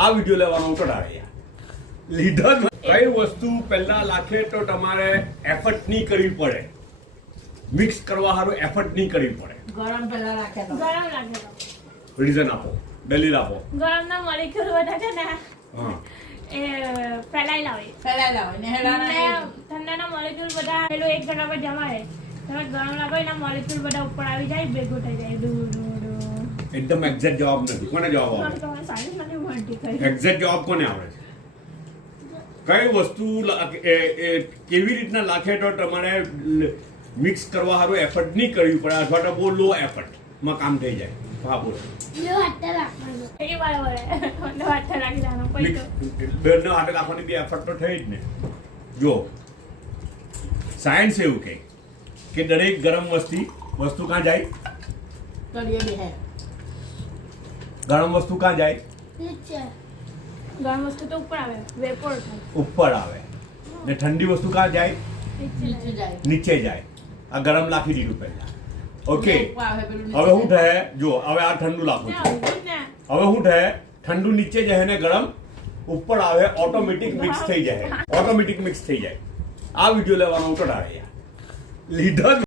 આ વિડિયો લેવાનો કટાડે યાર લીડર કઈ વસ્તુ પહેલા લાખે તો તમારે એફર્ટ નહીં કરવી પડે, મિક્સ કરવા હારું એફર્ટ નહીં કરવી પડે. ગરમ પહેલા રાખે તો ગરમ લાગે તો રીઝન આપો, દલીલ આપો. ગરમ ના મોલેક્યુલ બધા છે ને હા એ ફેલાયેલા હોય ને હેડાના ઠંડાના મોલેક્યુલ બધા પેલું એક જગ્યા પર જમા રહે. તમે ગરમ લાગો એના મોલેક્યુલ બધા ઉપર આવી જાય, ભેગો થઈ જાય. એકદમ એક્ઝેક્ટ જવાબ નથી. કોને જવાબ આવે? તમારે સાયન્સ નથી ભણતી કઈ. એક્ઝેક્ટ જવાબ કોને આવડે છે? કઈ વસ્તુ કેવી રીતના લાખે તો તમારે મિક્સ કરવા હારું એફર્ટ નહીં કરવી પડે, અથવા તો બહુ લો એફર્ટ માં કામ થઈ જાય. હા બોલો. એ બરાબર મને વાત રાખી જાણો પછી તો બેનનો હાથે રાખવાની બી એફર્ટ તો થઈ જ ને. જો સાયન્સ એવું કહે કે દરેક ગરમ વસ્તુ ક્યાં જાય? તળિયે બે હે ગરમ વસ્તુ ક્યાં જાય? ગરમ વસ્તુ તો ઉપર આવે, વેપોર થાય. ઉપર આવે. ને ઠંડી વસ્તુ ક્યાં જાય? નીચે જાય નીચે જાય. આ ગરમ લાખી દીધું પહેલા. ઓકે આવે પેલું હવે શું થાય? જો હવે આ ઠંડુ લાખું છું. હવે શું થાય? ઠંડુ નીચે જાય ને ગરમ ઉપર આવે, ઓટોમેટિક મિક્સ થઈ જાય. ઓટોમેટિક મિક્સ થઈ જાય. આ વિડિયો લેવાનો કટાડે યાર લીડર.